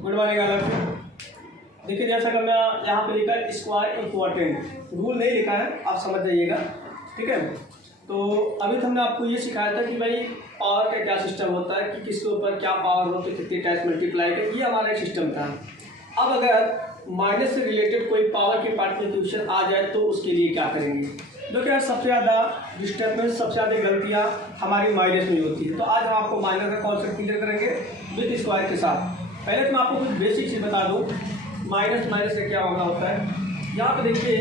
Good morning अलग से। देखिए जैसा कि मैं यहाँ पे लिखा है स्क्वायर इम्पोर्टेंट, रूल नहीं लिखा है, आप समझ जाइएगा, ठीक है। तो अभी तो हमने आपको ये सिखाया था कि भाई पावर का क्या सिस्टम होता है, कि किसके ऊपर क्या पावर हो तो कितनी टाइम्स मल्टीप्लाई कर, ये हमारा एक सिस्टम था। अब अगर माइनस से रिलेटेड कोई पावर के पार्ट में क्वेश्चन आ जाए तो उसके लिए क्या करेंगे। जो कि सबसे ज़्यादा डिस्टर्बेंस, सबसे ज़्यादा गलतियाँ हमारी माइनस में होती है। तो आज हम आपको माइनस का कॉन्सेप्ट क्लियर करेंगे विद स्क्वायर के साथ। पहले तो मैं आपको कुछ बेसिक चीज़ बता दूँ, माइनस का क्या होना होता है। यहाँ पे देखिए,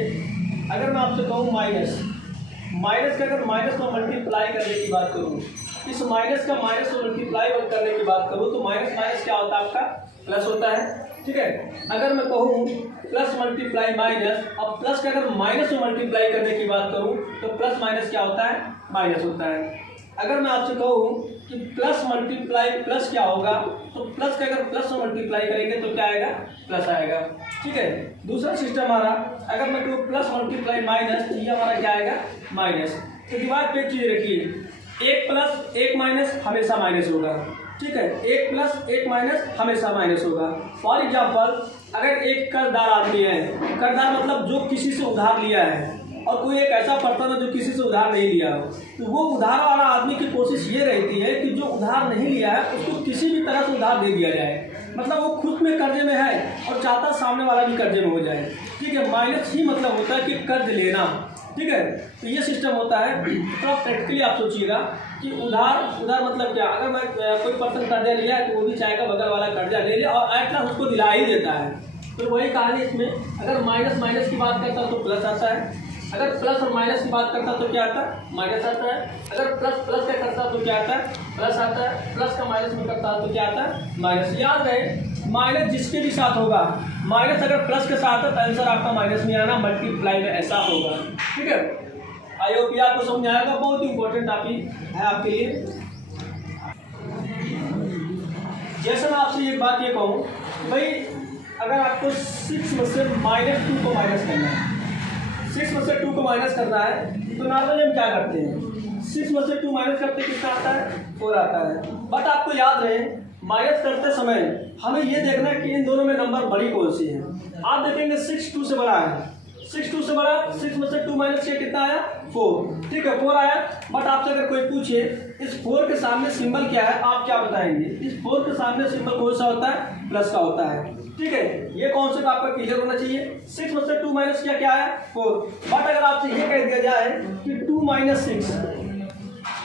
अगर मैं आपसे कहूँ माइनस का अगर माइनस को मल्टीप्लाई करने की बात करूँ, इस माइनस का माइनस को मल्टीप्लाई करने की बात करूँ तो माइनस क्या होता है आपका, प्लस होता है, ठीक है। अगर मैं कहूँ प्लस मल्टीप्लाई माइनस, अब प्लस का अगर माइनस को मल्टीप्लाई करने की बात करूँ तो प्लस माइनस क्या होता है, माइनस होता है। अगर मैं आपसे कहूँ कि प्लस मल्टीप्लाई प्लस क्या होगा, तो प्लस का अगर प्लस में मल्टीप्लाई करेंगे तो क्या आएगा, प्लस आएगा, ठीक है। दूसरा सिस्टम हमारा, अगर मैं कहूँ प्लस मल्टीप्लाई माइनस, तो ये हमारा क्या आएगा, माइनस। तो दिमाग पे एक चीज़ रखिए, एक प्लस एक माइनस हमेशा माइनस होगा, ठीक है। एक प्लस एक माइनस हमेशा माइनस होगा। फॉर एग्जाम्पल, अगर एक कर्जदार आदमी है, कर्जदार मतलब जो किसी से उधार लिया है, और कोई एक ऐसा पर्सन है जो किसी से उधार नहीं लिया हो, तो वो उधार वाला आदमी की कोशिश ये रहती है कि जो उधार नहीं लिया है उसको किसी भी तरह से उधार दे दिया जाए। मतलब वो खुद में कर्जे में है और चाहता सामने वाला भी कर्जे में हो जाए, ठीक है। माइनस ही मतलब होता है कि कर्ज लेना, ठीक है। तो ये सिस्टम होता है। तो प्रैक्टिकली आप सोचिएगा कि उधार मतलब क्या, अगर मैं कोई पर्सन कर्जा लिया है तो वो भी चाहेगा बगल वाला कर्जा ले ले और एट लास्ट उसको दिला ही देता है। तो वही कहानी इसमें, अगर माइनस की बात करता तो प्लस आता है, अगर प्लस और माइनस की बात करता तो क्या आता है, माइनस आता है। अगर प्लस का करता तो क्या आता है, प्लस आता है। प्लस का माइनस में करता तो क्या आता है, माइनस। याद रहे, माइनस जिसके भी साथ होगा, माइनस अगर प्लस के साथ है तो आंसर आपका माइनस में आना, मल्टीप्लाई में ऐसा होगा, ठीक है। आई होप ये आपको समझ आएगा, बहुत ही इंपॉर्टेंट टॉपिक है आपके लिए। जैसे मैं आपसे एक बात ये कहूँ, भाई अगर आपको 6 में से -2 को माइनस करना है, 6 में से 2 को माइनस करना है, तो नॉर्मली हम क्या करते हैं, 6 में से 2 माइनस करते कितना आता है, 4 आता है। बट आपको याद रहे, माइनस करते समय हमें ये देखना है कि इन दोनों में नंबर बड़ी कौन सी है। आप देखेंगे 6 2 से बड़ा है, 6 2 से बड़ा, 6 में से 2 माइनस किया कितना आया, 4, ठीक है, 4 आया। बट आपसे अगर कोई पूछे इस 4 के सामने सिंबल क्या है, आप क्या बताएंगे, इस 4 के सामने सिंबल कौन सा होता है, प्लस का होता है, ठीक है। ये कॉन्सेप्ट आपका क्लियर होना चाहिए। 6 में से 2 माइनस किया क्या है, 4। बट अगर आपसे ये कह दिया जाए कि 2 - 6,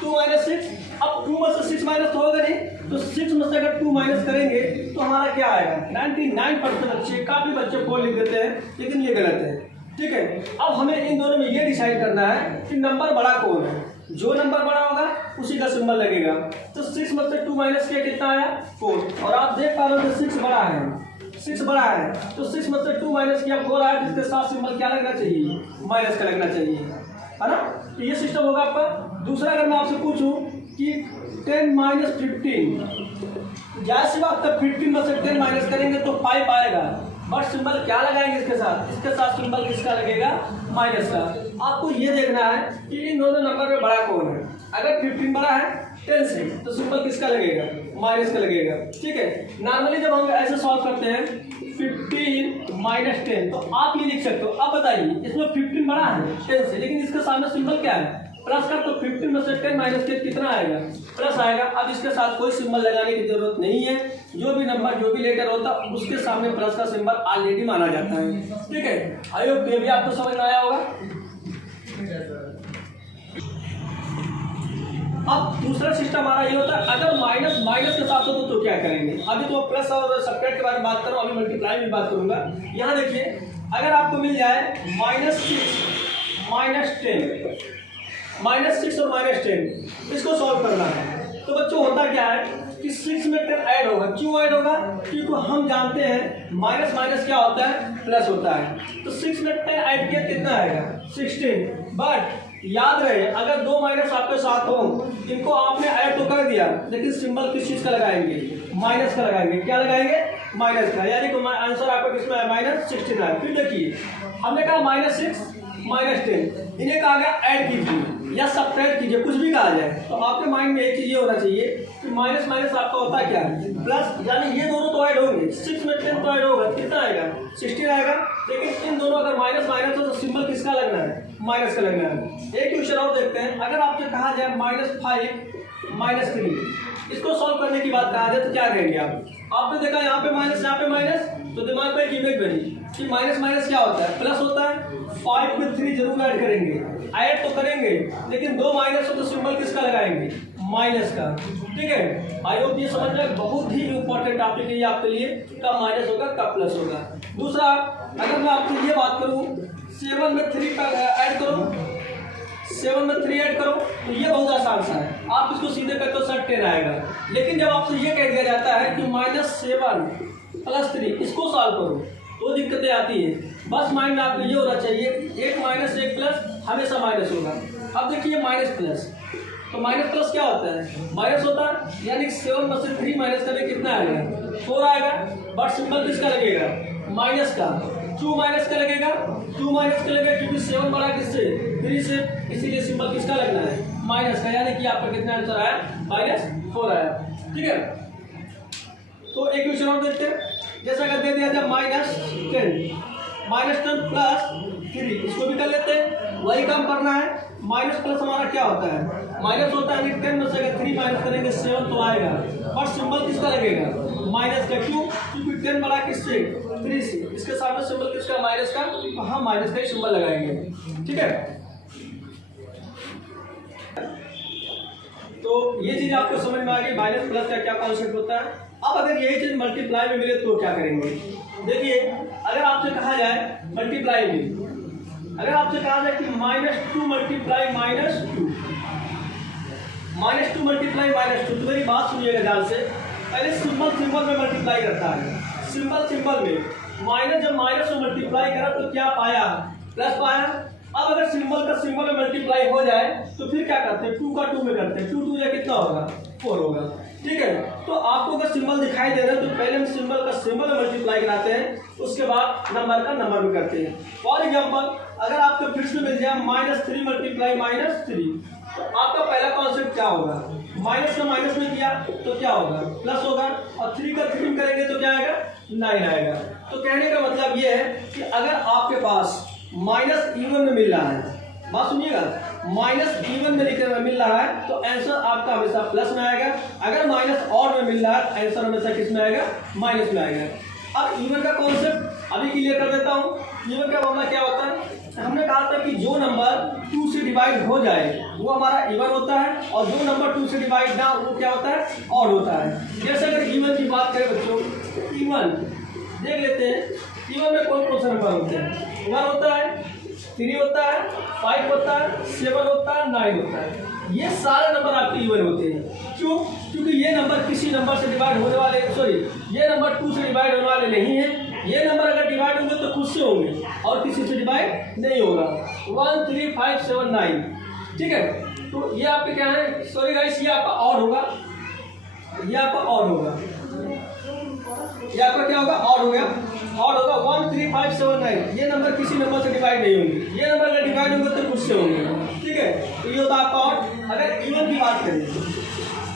2 - 6, अब 2 में से 6 माइनस तो होगा नहीं, तो 6 में से अगर 2 माइनस करेंगे तो हमारा क्या आएगा, 99% बच्चे, काफ़ी बच्चे 4 लिख देते हैं, लेकिन ये गलत है, ठीक है। अब हमें इन दोनों में ये डिसाइड करना है कि नंबर बड़ा कौन है। जो नंबर बड़ा होगा उसी का सिंबल लगेगा। तो 6 में से 2 माइनस किया कितना आया, 4। और आप देख पा रहे हो कि 6 बड़ा है, 6 बड़ा है, तो 6 में से 2 माइनस किया 4 आया, जिसके साथ सिंबल क्या लगना चाहिए, माइनस का लगना चाहिए, है ना। तो ये सिस्टम होगा आपका। दूसरा, अगर मैं आपसे पूछूं कि 10 - 15, जैसे बात तब 15 में से 10 माइनस करेंगे तो 5 आएगा। बट सिंबल क्या लगाएंगे इसके साथ सिंबल किसका लगेगा, माइनस का। आपको ये देखना है कि इन दोनों नंबर में बड़ा कौन है। अगर 15 बड़ा है 10 से, तो सिंबल किसका लगेगा, माइनस का लगेगा, ठीक है। नॉर्मली जब हम ऐसे सॉल्व करते हैं 15 - 10, तो आप ये लिख सकते हो। अब बताइए, इसमें 15 बड़ा है 10 से, लेकिन इसके सामने सिंबल क्या है, प्लस का, तो 15 में से 10 माइनस किया कितना आएगा, प्लस आएगा। अब इसके साथ कोई सिंबल लगाने की जरूरत नहीं है। जो भी नंबर, जो भी लेटर होता है उसके सामने प्लस का सिंबल ऑलरेडी माना जाता है, ठीक है। आई होप ये भी आपको समझ में आया होगा। अब दूसरा सिस्टम हमारा ये होता है, अगर माइनस के साथ हो तो क्या करेंगे। अभी तो प्लस और सब्ट्रैक्ट के बारे में बात करूँ, अभी मल्टीप्लाई में बात करूंगा। यहाँ देखिए, अगर आपको मिल जाए -6 - 10, -6 और -10, इसको सॉल्व करना है। तो बच्चों होता क्या है कि 6 में 10 ऐड होगा। क्यों ऐड होगा, क्योंकि हम जानते हैं माइनस क्या होता है, प्लस होता है। तो 6 में 10 ऐड किया कितना आएगा, 16। बट याद रहे, अगर 2 माइनस आपके साथ हो, इनको आपने ऐड तो कर दिया, लेकिन सिंबल किस चीज़ का लगाएंगे, माइनस का लगाएंगे। क्या लगाएंगे, माइनस का। यानी कि आंसर आपका किसमें है, -16 है। फिर देखिए, हमने कहा -6 - 10, इन्हें कहा गया ऐड कीजिए। या सब्ट्रैक्ट कीजिए, कुछ भी कहा जाए, तो आपके माइंड में एक चीज़ ये होना चाहिए कि माइनस माइनस आपका होता क्या है प्लस, यानी ये दोनों तो ऐड होंगे, 6 में 10 तो ऐड होगा, कितना आएगा 16 आएगा। लेकिन इन दोनों अगर माइनस माइनस हो तो सिंबल किसका लगना है, माइनस का लगना है। एक क्वेश्चन और देखते हैं, अगर आपसे कहा जाए -5 -3, इसको सॉल्व करने की बात कहा जाए तो क्या करेंगे आप? आपने देखा यहाँ पे माइनस, तो दिमाग में एक इमेज बनी कि माइनस माइनस क्या होता है, प्लस होता है। 5 में 3 जरूर ऐड करेंगे, ऐड तो करेंगे, लेकिन 2 माइनस हो तो सिंबल किसका लगाएंगे, माइनस का। ठीक है, आई होप ये समझ में बहुत ही इंपॉर्टेंट टॉपिक है ये आपके लिए, कब माइनस होगा कब प्लस होगा। दूसरा, अगर मैं आपसे ये बात करूँ 7 में 3 का ऐड करो, 7 में 3 ऐड करो, तो ये बहुत आसान सा है, आप इसको सीधे करते हो सर 10 आएगा। लेकिन जब आपसे ये कह दिया जाता है कि -7 + 3 इसको सॉल्व करो, तो दिक्कतें आती है। बस माइंड में आपको ये होना चाहिए 1 माइनस 1 प्लस हमेशा माइनस होगा। अब देखिए माइनस प्लस, तो माइनस प्लस क्या होता है, माइनस होता है, यानी 7 में से 3 माइनस करें कितना आएगा, 4 आएगा। बट सिंबल किसका लगेगा, माइनस का। 2 माइनस का लगेगा, 2 माइनस का लगेगा क्योंकि 7 बड़ा किससे, 3 से, इसीलिए सिंबल किसका लगना है, माइनस का। यानी कि आपका कितना आंसर आया, -4 आया। ठीक है, तो एक क्वेश्चन और देखते हैं, जैसा अगर दे दिया जाए -10 + 3, इसको भी कर लेते हैं, वही काम करना है। माइनस प्लस हमारा क्या होता है, माइनस होता है, 10 में से अगर 3 माइनस करेंगे 7 तो आएगा, पर सिंबल किसका लगेगा, माइनस का। क्यों, क्योंकि 10 बड़ा किससे, 3 से, इसके सामने सिंबल किसका, माइनस का, तो हम माइनस का ही सिंबल लगाएंगे। ठीक है, तो ये चीज आपको समझ में आ गई, माइनस प्लस का क्या कॉन्सेप्ट होता है। अब अगर यही चीज मल्टीप्लाई में मिले तो क्या करेंगे, देखिए अगर आपसे कहा जाए मल्टीप्लाई में, अगर आपसे कहा जाए कि -2 × -2 -2 मल्टीप्लाई -2, तो मेरी बात सुनिएगा ध्यान से। पहले सिंबल में मल्टीप्लाई करता है, सिंबल में माइनस, जब माइनस में मल्टीप्लाई करा तो क्या पाया, प्लस पाया। अब अगर सिंबल का सिंबल में मल्टीप्लाई हो जाए तो फिर क्या करते हैं, 2 का 2 में करते हैं, 2 2 या कितना होगा, 4 होगा। ठीक है, तो आपको अगर सिंबल दिखाई दे रहा है तो पहले हम सिंबल का सिंबल में मल्टीप्लाई कराते हैं, उसके बाद नंबर का नंबर में करते हैं। फॉर एग्जांपल, अगर आपको फिर से मिल जाए -3 × -3, तो आपका पहला कॉन्सेप्ट क्या होगा, माइनस का माइनस में किया तो क्या होगा, प्लस होगा, और 3 का 3 में करेंगे तो क्या आएगा, 9 आएगा। तो कहने का मतलब ये है कि अगर आपके पास माइनस इवन में मिल रहा है, बात सुनिएगा, माइनस इवन में लिखने मिल रहा है तो आंसर आपका हमेशा प्लस में आएगा। अगर माइनस ऑड में मिल रहा है आंसर हमेशा किस में आएगा, माइनस में आएगा। अब इवन का कॉन्सेप्ट अभी क्लियर कर देता हूँ। इवन का मामला क्या होता है, हमने कहा था कि जो नंबर 2 से डिवाइड हो जाए वो हमारा इवन होता है, और जो नंबर 2 से डिवाइड ना वो क्या होता है, ऑड होता है। जैसे अगर इवन की बात करें बच्चों, इवन देख लेते हैं, इवन में कौन कौन से नंबर होते हैं, 1 होता है, 3 होता है, 5 होता है, 7 होता है, 9 होता है। ये सारे नंबर आपके इवन होते हैं। क्यों, क्योंकि ये नंबर किसी नंबर से डिवाइड होने वाले, ये नंबर 2 से डिवाइड होने वाले नहीं है। ये नंबर अगर डिवाइड होंगे तो खुद से होंगे और किसी से डिवाइड नहीं होगा। 1 3 5 7 9, ठीक है। तो ये आपके क्या है, सॉरी गाइस, ये आपका ऑड होगा, ये आपका ऑड होगा, ये आपका क्या होगा, ऑड हो गया, ऑड होगा। 1 3 5 7 9 ये नंबर किसी नंबर से डिवाइड नहीं होंगे। ये नंबर अगर डिवाइड होंगे तो खुद से होंगे, ठीक है। तो ये होता है आपका ऑड। अगर इवन की बात करें,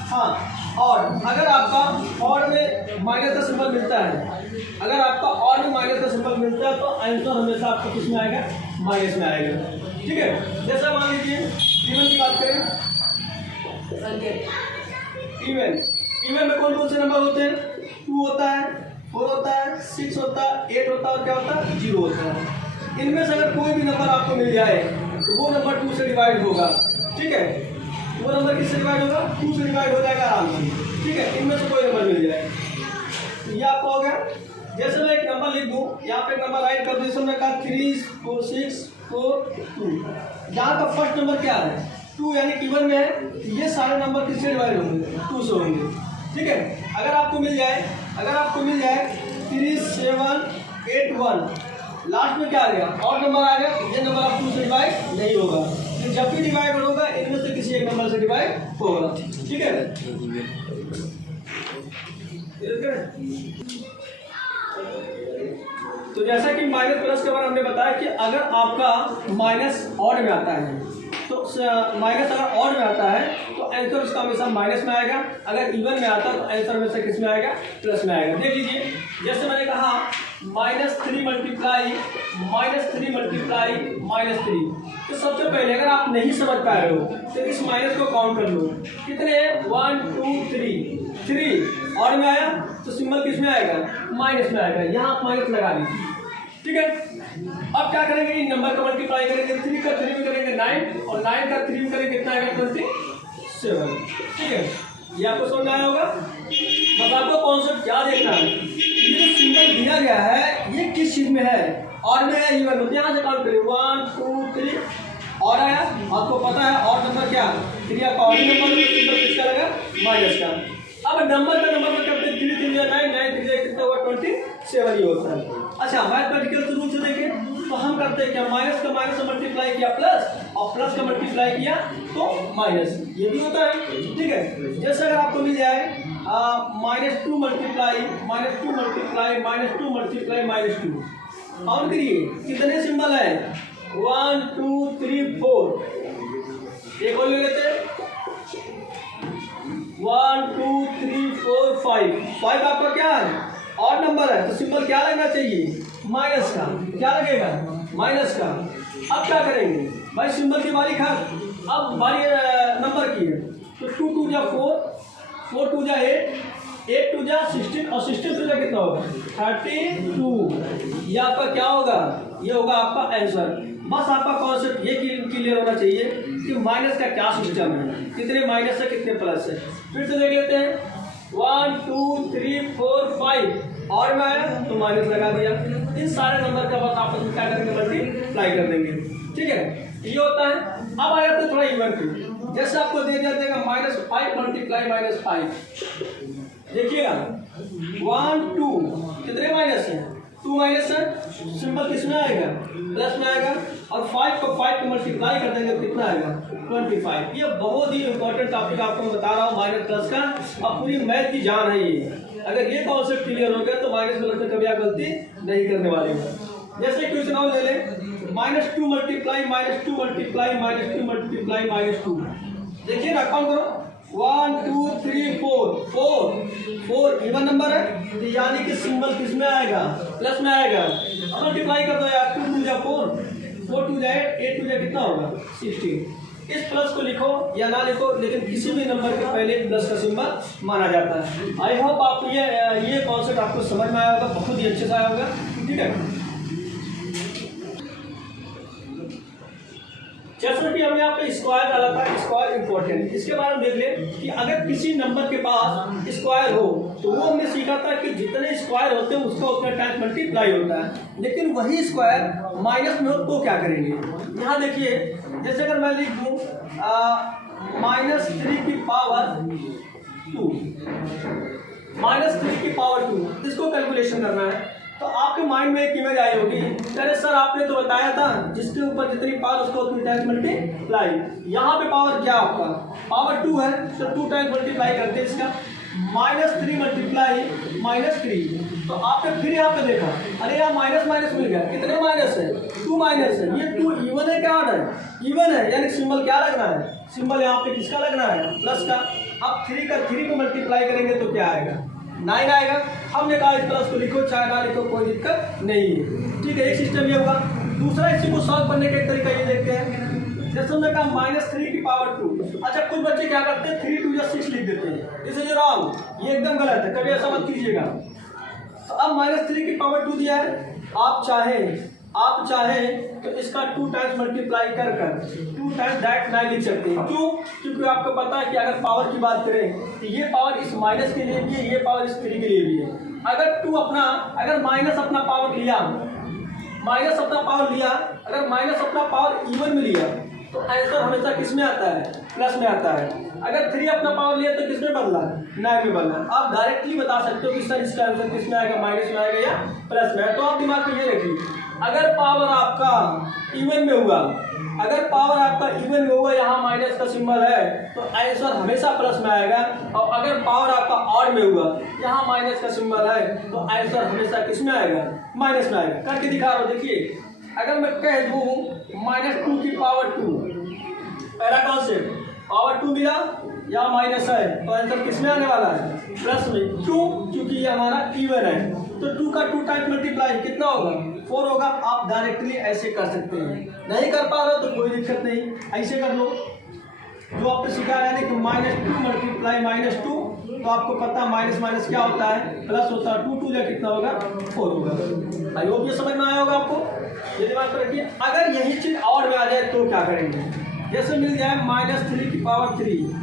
हाँ ऑड, अगर आपका ऑड में माइनस का सिंबल मिलता है, अगर आपका ऑड में माइनस का सिंबल मिलता है तो आंसर हमेशा आपको किस में आएगा, माइनस में आएगा, ठीक है। जैसा मान लीजिए इवन की बात करें, इवन में कौन कौन से नंबर होते हैं, 2 होता है, 4 होता है, 6 होता है, 8 होता है और क्या होता है, 0 होता है। इनमें से अगर कोई भी नंबर आपको मिल जाए तो वो नंबर 2 से डिवाइड होगा, ठीक है। वो नंबर किससे डिवाइड होगा, 2 से डिवाइड हो जाएगा आराम से, ठीक है। इनमें से कोई नंबर मिल जाए तो ये आपका हो गया। जैसे मैं एक नंबर लिख दूँ, यहाँ पे नंबर राइट कर दूँ, जैसे मैंने कहा 3 4 6 4 2, यहाँ का फर्स्ट नंबर क्या है, 2, यानी इवन में है। ये सारे नंबर किससे डिवाइड होंगे, 2 से होंगे, ठीक है। अगर आपको मिल जाए 3 7 8 1, लास्ट में क्या आ गया, और नंबर आ गया, ये नंबर आप 2 से डिवाइड नहीं होगा। तो जब भी डिवाइड होगा इनमें से किसी एक नंबर से डिवाइड होगा, ठीक है। तो जैसा कि माइनस प्लस के बारे में हमने बताया कि अगर आपका माइनस ऑड में आता है तो माइनस अगर ऑड में आता है तो आंसर उसका हमेशा माइनस में आएगा, अगर इवन में आता है तो आंसर हमेशा किस में आएगा, प्लस में आएगा। देख लीजिए जैसे मैंने कहा -3 मल्टीप्लाई -3, तो सबसे पहले अगर आप नहीं समझ पा रहे हो तो इस माइनस को काउंट कर लो, कितने 1 2 3 ऑड में आया तो सिंबल किस में आएगा, माइनस में आएगा, यहाँ आप माइनस लगा दीजिए। ठीक है, अब क्या करेंगे, इन नंबर का मल्टीप्लाई करेंगे, 3 का 3 में करेंगे 9 और 9 का 3 में करेंगे कितना आएगा 27। ठीक है, ये आपको समझ आया होगा। बस आपको कॉन्सेप्ट क्या देखना है, ये जो सिंबल दिया गया है ये किस चीज में है, और में है इवन में, यहाँ से काउंट करिए 1 2 3 और आया, आपको पता है और नंबर क्या 3 आपका और नंबर सिंबल किसका लगा, माइनस का। अब नंबर का नंबर में करते 3 3 9 9 3 कितना हुआ 27 ये होता है। अच्छा मैथमेटिकल रूल से देखें तो हम करते हैं क्या, माइनस का माइनस से मल्टीप्लाई किया प्लस और प्लस का मल्टीप्लाई किया तो माइनस, ये भी होता है। ठीक है, जैसे अगर आपको मिल जाए -2 मल्टीप्लाई -2 काउंट करिए कितने सिंबल है 1 2 3 4, एक और ले लेते हैं 1 2 3 4 5 आपका क्या है और नंबर है तो सिंबल क्या लगना चाहिए, माइनस का, क्या लगेगा माइनस का। अब क्या करेंगे भाई, सिंबल की बारी खत्म, अब बारी नंबर की है तो 2 2 जा 4, 4 2 जा 8, 8 2 जा 16 और 16 2 जा कितना होगा 32। ये आपका क्या होगा, ये होगा आपका आंसर। बस आपका कॉन्सेप्ट ये क्लियर होना चाहिए कि माइनस का क्या सिस्टम है, कितने माइनस है कितने प्लस है। फिर से देख लेते हैं 1 2 3 4 5 और में आया तो माइनस लगा दिया, इन सारे नंबर का बस आपस में क्या करेंगे, मल्टीप्लाई कर देंगे। ठीक है, ये होता है। अब आया तो थोड़ा इवन पे, जैसे आपको दे दिया जाएगा -5 मल्टीप्लाई -5, देखिएगा 1 2 कितने माइनस है 2 माइनस है, सिंबल किस में आएगा, प्लस में आएगा, और 5 को 5 को मल्टीप्लाई कर देंगे कितना आएगा 25। ये बहुत ही इंपॉर्टेंट टॉपिक आपको मैं बता रहा हूँ माइनस प्लस का, और पूरी मैथ की जान है ये। अगर ये कॉन्सेप्ट क्लियर हो गया तो माइनस प्लस में कभी आप गलती नहीं करने वाले हो। जैसे क्वेश्चन और ले लें -2 मल्टीप्लाई -2 देखिए ना, काउंट करो 1 2 3 4 इवन नंबर है तो यानी कि सिंबल किस में आएगा, प्लस में आएगा। अब मल्टीप्लाई कर दो यार, 2 2 जा 4 4 2 जा 8 8 2 जा कितना होगा 16। इस प्लस को लिखो या ना लिखो, लेकिन किसी भी नंबर के पहले प्लस का सिंबल माना जाता है। आई होप आपको ये कॉन्सेप्ट आपको समझ में आया होगा, बहुत ही अच्छे से आया होगा। ठीक है, जैसा कि हमने आपको स्क्वायर डाला था, स्क्वायर इंपॉर्टेंट, इसके बारे में देख ले कि अगर किसी नंबर के पास स्क्वायर हो तो वो हमने सीखा था कि जितने स्क्वायर होते हैं उसका उतना टाइम मल्टीप्लाई होता है, लेकिन वही स्क्वायर माइनस में हो तो क्या करेंगे। यहाँ देखिए, जैसे अगर मैं लिख दूँ -3 की पावर 2, इसको कैलकुलेशन करना है तो आपके माइंड में एक इमेज आई होगी, अरे सर आपने तो बताया था जिसके ऊपर जितनी पावर उसको उतनी टाइम्स मल्टीप्लाई। यहाँ पे पावर क्या आपका पावर 2 है तो 2 टाइम्स मल्टीप्लाई करते हैं इसका, -3 मल्टीप्लाई -3। तो आपने फिर यहाँ पे देखा, अरे यहाँ माइनस माइनस मिल गया, कितने माइनस है 2 माइनस है, ये 2 इवन है क्या ऑड है, इवन है, यानी सिंबल क्या लगना है, सिंबल यहाँ पे किसका लगना है प्लस का। अब 3 का 3 को मल्टीप्लाई करेंगे तो क्या आएगा 9 आएगा। हमने कहा इस प्लस को लिखो चाहे ना लिखो कोई दिक्कत नहीं है। ठीक है, एक सिस्टम ये होगा। दूसरा इसी को सॉल्व करने का एक तरीका ये देखते हैं, जैसे हमने कहा -3 की पावर 2। अच्छा, कुछ बच्चे क्या करते हैं 3 2 या 6 लिख देते हैं, दिस इज रॉन्ग, ये एकदम गलत है, कभी ऐसा मत कीजिएगा। तो अब -3 की पावर 2 दिया है, आप चाहें तो इसका 2 टाइम्स मल्टीप्लाई कर 2 टाइम्स डायरेक्ट 9 लिख सकते हैं। क्यों? क्योंकि आपको पता है कि अगर पावर की बात करें तो ये पावर इस माइनस के लिए भी है, ये पावर इस 3 के लिए भी है। अगर माइनस अपना पावर लिया, अगर माइनस अपना पावर इवन में लिया तो आंसर हमेशा किस में आता है प्लस में आता है। अगर 3 अपना पावर लिया तो किस में बदला 9 में बदला। आप डायरेक्टली बता सकते हो कि सर इसका आंसर किस में आएगा, माइनस में आएगा या प्लस में। तो आप दिमाग में ये रखिए, अगर पावर आपका इवन में हुआ, यहाँ माइनस का सिंबल है तो आंसर हमेशा प्लस में आएगा। और अगर पावर आपका ऑड में हुआ, यहाँ माइनस का सिंबल है तो आंसर हमेशा किस में आएगा माइनस में आएगा। करके दिखा रहा हूँ, देखिए अगर मैं कह दूँ -2 की पावर 2 पहला कॉन्सेप्ट पावर 2 मिला या माइनस है तो आंसर किस में आने वाला है, प्लस में। क्यों? क्योंकि ये हमारा इवन है तो 2 का 2 टाइम मल्टीप्लाई कितना होगा, 4 होगा। आप डायरेक्टली ऐसे कर सकते हैं, नहीं कर पा रहे हो तो कोई दिक्कत नहीं, ऐसे कर लो। जो आपने सीखा है कि -2 मल्टीप्लाई -2, तो आपको पता माइनस माइनस क्या होता है, प्लस होता है। 2 2 या कितना होगा, 4 होगा। आई होप ये समझ में आया होगा आपको। ये दिमाग में रखिए, अगर यही चीज़ और में आ जाए तो क्या करेंगे। जैसे मिल जाए -3 की पावर 3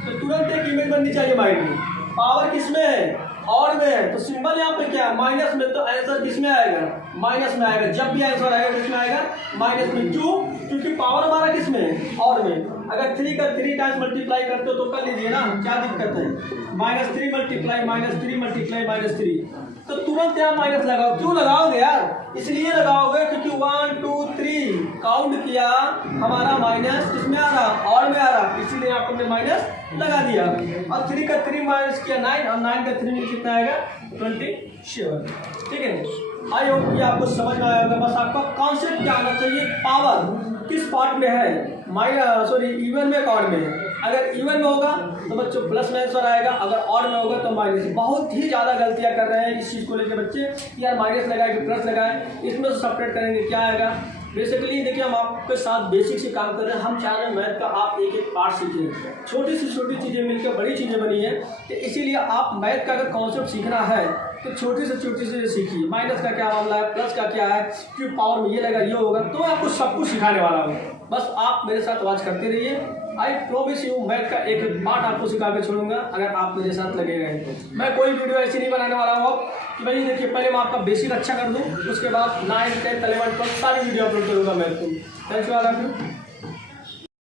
तो तुरंत एक इमेज बननी चाहिए माइंड में। पावर किस में है, और में है, तो सिंबल यहाँ पे क्या है, माइनस में, तो आंसर किस में आएगा, माइनस में आएगा। जब भी आंसर आएगा किस में आएगा, माइनस में। क्यों? क्योंकि पावर हमारा किस में है, और में। अगर 3 का 3 टाइम्स मल्टीप्लाई करते हो तो कर लीजिए ना, क्या दिक्कत है। -3 मल्टीप्लाई -3 मल्टीप्लाई -3, तो तुरंत यहाँ माइनस लगाओ। क्यों लगाओगे यार, इसलिए लगाओगे क्योंकि 1 2 3 काउंट किया, हमारा माइनस किसमें आ रहा, और में आ रहा, इसीलिए आपको हमने माइनस लगा दिया। और 3 का 3 माइनस किया 9, और 9 का 3 में कितना आएगा, 27। ठीक है, आई होप कि आपको समझ में आया होगा। बस आपका कॉन्सेप्ट क्या आना चाहिए, पावर किस पार्ट में है, इवन में, ऑड में। अगर इवन में होगा तो बच्चों प्लस में आंसर आएगा, अगर ऑड में होगा तो माइनस। बहुत ही ज़्यादा गलतियां कर रहे हैं इस चीज़ को लेकर बच्चे, यार माइनस लगाए कि प्लस लगाए, इसमें से सेपरेट करेंगे क्या आएगा। बेसिकली देखिए, हम आपके साथ बेसिक से काम कर रहे हैं। हम चाह रहे हैं मैथ का आप एक एक पार्ट सीखें, छोटी से छोटी चीज़ें मिलकर बड़ी चीज़ें बनी है। तो इसीलिए आप मैथ का अगर कॉन्सेप्ट सीखना है तो छोटी से छोटी चीज़ें सीखिए। माइनस का क्या मामला है, प्लस का क्या है, क्यों पावर में ये लगा ये होगा, तो मैं आपको सब कुछ सिखाने वाला हूँ। बस आप मेरे साथ वॉच करते रहिए। आई प्रोमिस यू, मैथ का एक एक पार्ट आपको सिखा के छोड़ूंगा अगर आप मेरे साथ लगे गए। मैं कोई वीडियो ऐसी नहीं बनाने वाला हूँ कि भाई देखिए पहले मैं आपका बेसिक अच्छा कर दूँ, उसके बाद 9, 10, 11, 12 सारी वीडियो अपलोड करूँगा मैथ को। Thank you all of you.